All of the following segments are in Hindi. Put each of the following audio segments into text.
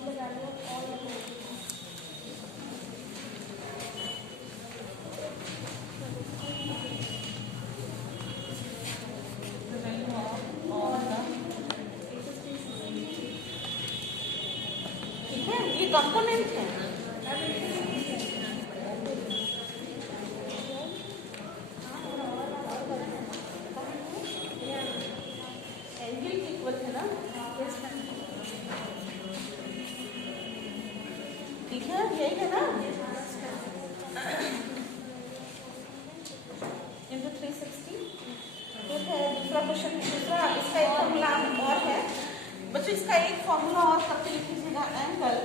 ठीक है, ये कंपोनेंट है। एंगल इक्वल है ना, ठीक है, यही है ना, इंटू 360। ठीक है, दूसरा क्वेश्चन, दूसरा इसका एक फॉर्मूला और है बच्चों, इसका एक फॉर्मूला और करके लिख लीजिएगा। Angle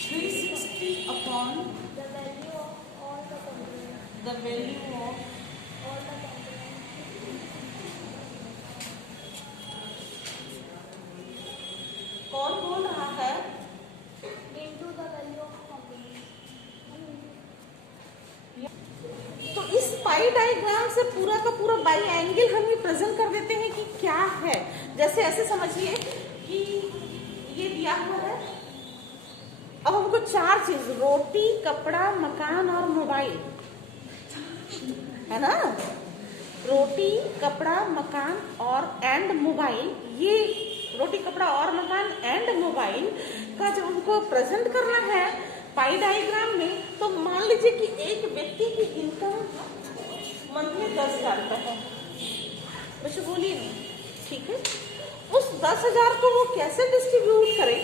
360 upon the value of कौन बोल रहा है? तो इस पाई डायग्राम से पूरा का पूरा बाई एंगल हम प्रेजेंट कर देते हैं कि क्या है। जैसे ऐसे समझिए कि ये दिया हुआ है, अब हमको चार चीज, रोटी, कपड़ा, मकान और मोबाइल, है ना, रोटी, कपड़ा, मकान और एंड मोबाइल, ये रोटी, कपड़ा और मकान एंड मोबाइल का जब हमको प्रेजेंट करना है पाई डायग्राम में, तो मान लीजिए कि एक व्यक्ति की इनकम मंथली 10,000 रुपए है, बच्चों बोलिए नहीं, ठीक है, उस 10,000 को वो कैसे डिस्ट्रीब्यूट करे?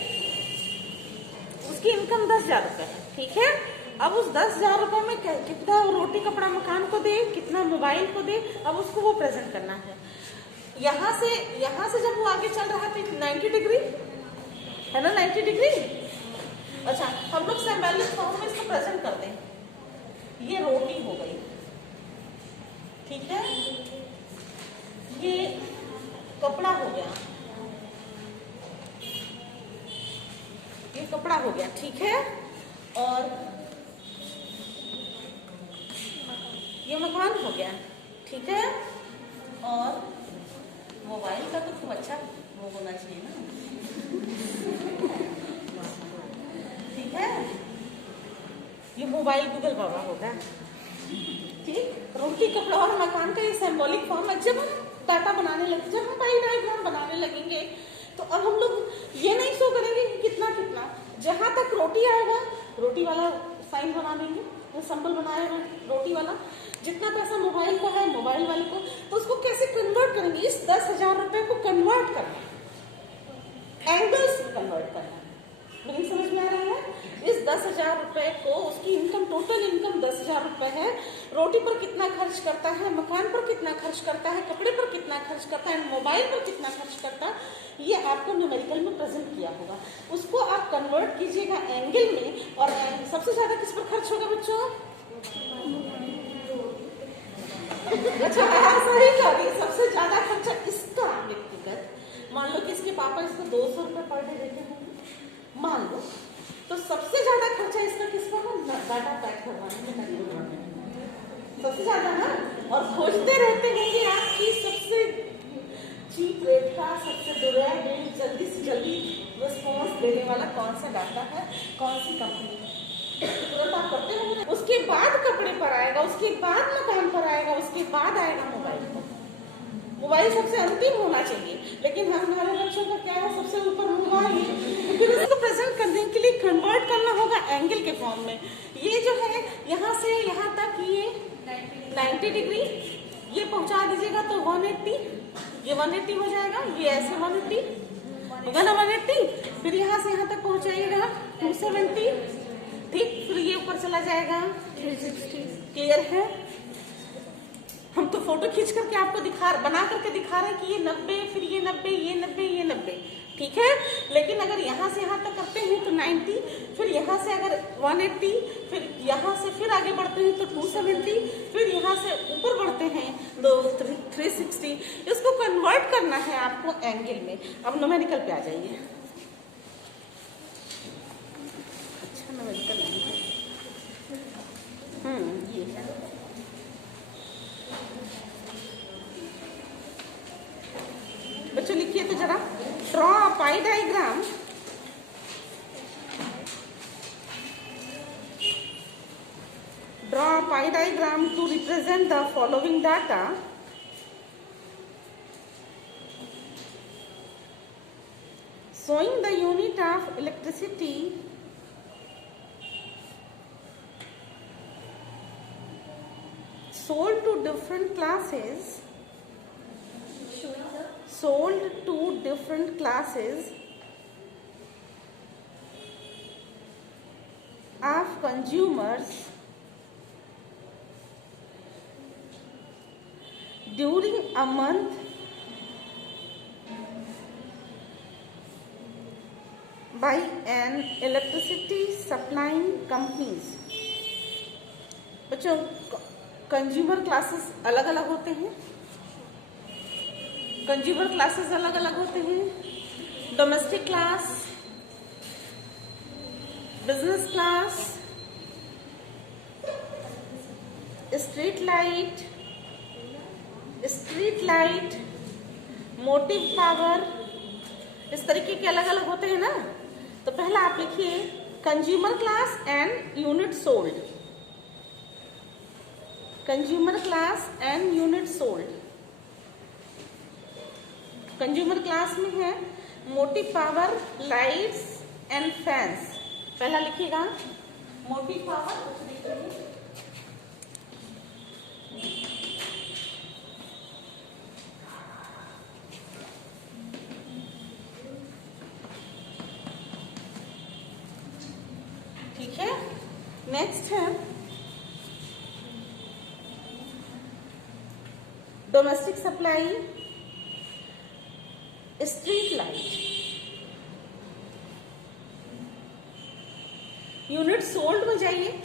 उसकी इनकम 10,000 रुपए है, ठीक है, अब उस 10,000 रुपए में कितना रोटी, कपड़ा, मकान को दे, कितना मोबाइल को दे, अब उसको वो प्रेजेंट करना है। यहाँ से जब वो आगे चल रहा है तो 90 डिग्री है ना, 90 डिग्री। अच्छा, हम लोग सिंबॉलिक फॉर्म में इसको प्रेजेंट करते हैं। ये रोटी हो गई, ठीक है, ये कपड़ा हो गया, ये कपड़ा हो गया, ठीक है, और ये मकान हो गया, ठीक है, और मोबाइल का तो खूब अच्छा वो होना चाहिए ना, ठीक है, ये मोबाइल गूगल बाबा होगा, ठीक। रोटी, कपड़ा और मकान का ये सिंबॉलिक फॉर्म है। जब हम डाटा बनाने लगे, जब हम पाई डायग्राम बनाने लगेंगे, तो अब हम लोग ये नहीं शो करेंगे कि कितना कितना, जहां तक रोटी आएगा रोटी वाला साइन बना देंगे, सिंबल बनाएगा रोटी वाला, जितना पैसा मोबाइल को है मोबाइल वाले को, तो उसको कैसे कन्वर्ट करेंगे? इस 10,000 रुपए को कन्वर्ट करना, एंगल्स कन्वर्ट करना, मेरी समझ में आ रहा है? इस 10,000 रुपए को, उसकी इनकम, टोटल इनकम 10,000 रुपए है, रोटी पर कितना खर्च करता है, मकान पर कितना खर्च करता है, कपड़े पर कितना खर्च करता है, मोबाइल पर कितना खर्च करता है, ये आपको न्यूमेरिकल में प्रेजेंट किया होगा, उसको आप कन्वर्ट कीजिएगा एंगल में। और सबसे ज्यादा किस पर खर्च होगा बच्चों? अच्छा, सही कह रही, सबसे ज्यादा खर्चा इसका व्यक्तिगत, मान लो कि इसके पापा इसको 200 रुपए पर डे देते होंगे, मान लो, तो सबसे ज्यादा खर्चा इसका किस पर है? डाटा पैक करवाने में सबसे ज्यादा ना। और खोजते रहते होंगे आपकी सबसे चीप रेट का, सबसे ड्यूरेबल, जल्दी से जल्दी रिस्पॉन्स देने वाला कौन सा डाटा है, कौन सी कंपनी है, तुरंत आप करते होंगे। उसके बाद कपड़े पर आएगा, उसके बाद मकान पर आएगा, उसके बाद आएगा मोबाइल पर। मोबाइल सबसे अंतिम होना चाहिए, लेकिन हमारे बच्चों का क्या है, सबसे ऊपर मोबाइल। फिर उसको प्रेजेंट करने के लिए कन्वर्ट करना होगा एंगल के फॉर्म में। ये जो है यहाँ से यहाँ तक ये 90 डिग्री, ये पहुंचा दीजिएगा तो 180, ये 180 हो जाएगा, ये ऐसे 180 होगा ना, 180, फिर यहाँ से यहाँ तक पहुंचाइएगा 270, ठीक, फिर ये ऊपर चला जाएगा 360। क्लियर है? हम तो फोटो खींच करके आपको बना करके दिखा रहे हैं कि ये 90, फिर ये 90, ये 90, ये 90, ठीक है, लेकिन अगर यहाँ से यहाँ तक करते हैं तो 90, फिर यहाँ से अगर 180, फिर यहाँ से फिर आगे बढ़ते हैं तो 270, फिर यहाँ से ऊपर बढ़ते हैं तो 360। इसको कन्वर्ट करना है आपको एंगल में। अब न्यूमेरिकल पे आ जाइए। अच्छा, न्यूमेरिकल नहीं है, ये है, बच्चों लिखिए तो जरा, draw a pi diagram to represent the following data. Showing the unit of electricity sold to different classes of consumers during a month by an electricity supplying companies. बच्चों कंज्यूमर क्लासेस अलग अलग होते हैं, domestic class, business class, street light, motive power, इस तरीके के अलग अलग होते हैं ना। तो पहला आप लिखिए consumer class and unit sold. Consumer class and unit sold. Consumer class में है motive power, lights and fans. पहला लिखिएगा मोटिव पावर, ठीक है। नेक्स्ट है domestic supply, street light. Unit sold में जाइए,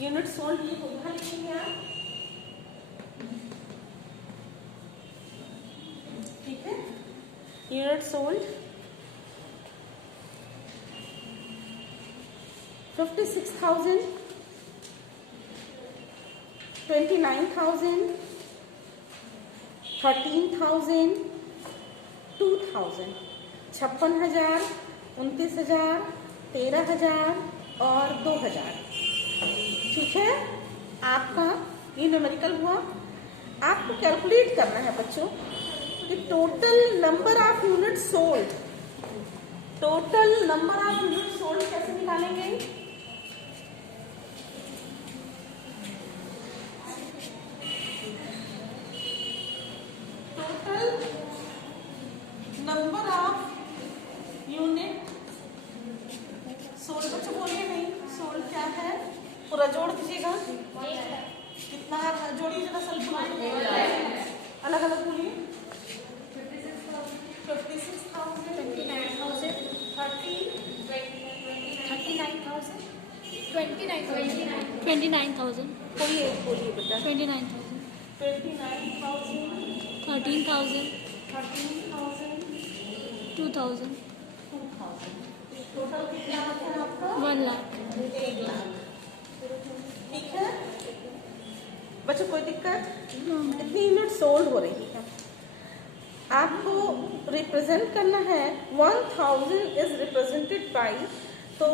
यूनिट सोल्ड ये होगा, लिखेंगे आप, ठीक है। यूनिट सोल्ड 56,000, 29,000, 13,000, 2,000, 56,000, 29,000, 13,000 और 2,000। ठीक है, आपका ये न्यूमेरिकल हुआ। आपको कैलकुलेट करना है बच्चों कि total number of unit sold, कैसे निकालेंगे। नंबर ऑफ यूनिट सोल्ड, बच्चों बोलिए नहीं, सोल्ड क्या है, पूरा जोड़ दीजिएगा। कितना जोड़िए जरा, सब अलग अलग बोलिए। 56,000, 29,000, 29,000 बोलिए बेटा। 29,000 13,000 2,000 टोटल कितना है आपका? 1 लाख। 1 लाख। ठीक है बच्चों, कोई दिक्कत? कितनी यूनिट सोल्ड हो रही है, आपको रिप्रेजेंट करना है। 1000 इज रिप्रेजेंटेड बाई, तो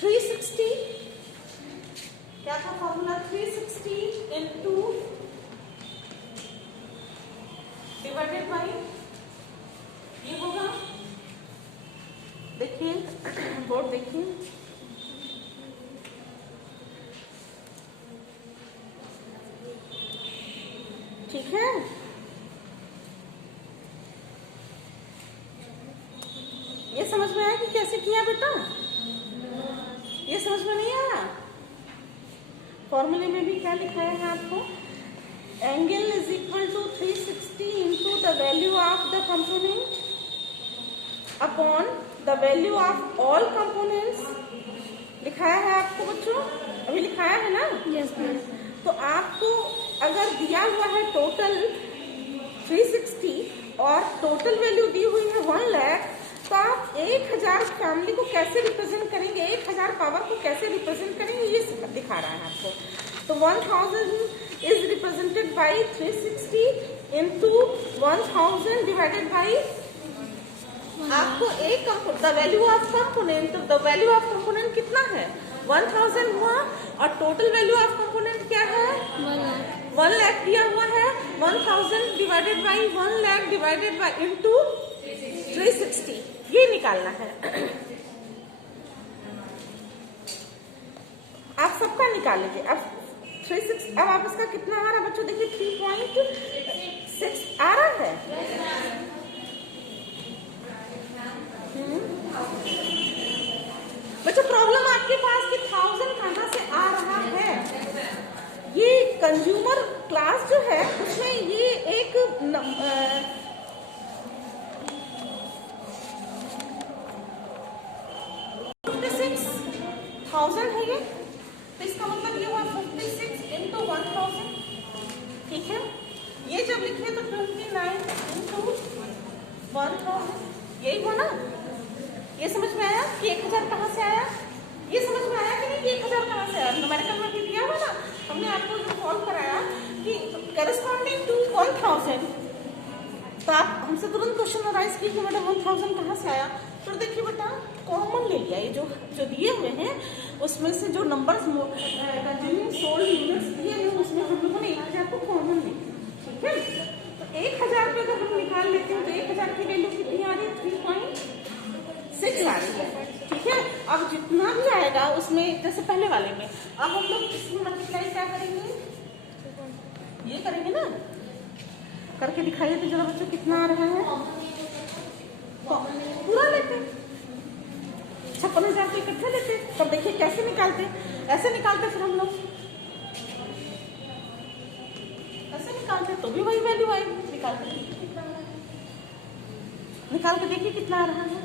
360 क्या था फॉर्मूला, 360 इंटू डिवाइडेड बाई ये होगा, देखिए बोर्ड देखिए, ठीक है। ये समझ में आया कि कैसे किया बेटा? ये समझ में नहीं आया? फॉर्मूले में भी क्या लिखा है आपको, angle is equal to 360 into the value of the component upon the value of all components. लिखाया है आपको बच्चों, अभी लिखाया है ना? Yes ma'am. तो आपको अगर दिया हुआ है टोटल 360 और टोटल वैल्यू दी हुई है 1 लाख, तो आप 1000 फैमिली को कैसे रिप्रेजेंट करेंगे, 1000 पावर को कैसे रिप्रेजेंट करेंगे, ये दिखा रहा है आपको। तो 1000 is represented by 360 into 1000 divided by आपको एक द वैल्यू ऑफ कंपोनेंट, तो द वैल्यू ऑफ कंपोनेंट कितना है 1000 हुआ, और टोटल वैल्यू ऑफ कंपोनेंट क्या है 1 लाख दिया हुआ है। 1000 divided by 1 lakh divided by into 360 ये निकालना है। आप सबका निकाल लीजिए। अब 360, अब आप इसका कितना आ रहा है बच्चों, देखिए 3.6 आ रहा है। बच्चों प्रॉब्लम आपके पास कि 1000 कहाँ से आ रहा है, ये कंज्यूमर क्लास जो है उसमें ये एक 56,000 है ये, तो इसका मतलब ये हुआ 56 इंटू 1000, ठीक है। ये जब लिखे तो 29 इंटू 1000, यही हुआ ना। ये समझ में आया कि 1000 कहाँ से आया, ये समझ में आया कि नहीं कि 1000 कहाँ से आया। न्यूमेरिकल में भी दिया हुआ ना, हमने आपको जो सॉल्व कराया कि करस्पॉन्डिंग टू 1000, तो आप हमसे तुरंत क्वेश्चन अराइज की कि बेटा 1000 कहाँ से आया। तो देखिए बेटा कॉमन ले लिया, ये जो दिए हुए हैं उसमें से जो नंबर्स कंज्यूमिंग सोल्ड यूनिट्स दिए हैं उसमें हम लोगों ने 1000 को कॉमन ले लिया, ठीक है। तो 1000 पे अगर हम निकाल लेते हैं तो 1000 की वैल्यू कितनी आ रही है 3.6 आ रही है, ठीक है। अब जितना भी आएगा उसमें जैसे पहले वाले में, अब हम लोग इसमें मल्टीप्लाई क्या करेंगे, ये करेंगे ना, करके दिखाइए तो जरा बच्चों कितना आ रहा है। तो पूरा लेते 56,000 इकट्ठे लेते, तब देखिए कैसे निकालते, ऐसे निकालते, फिर हम लोग ऐसे निकालते तो भी वही वैल्यू आएगी। निकाल के देखिए कितना आ रहा है।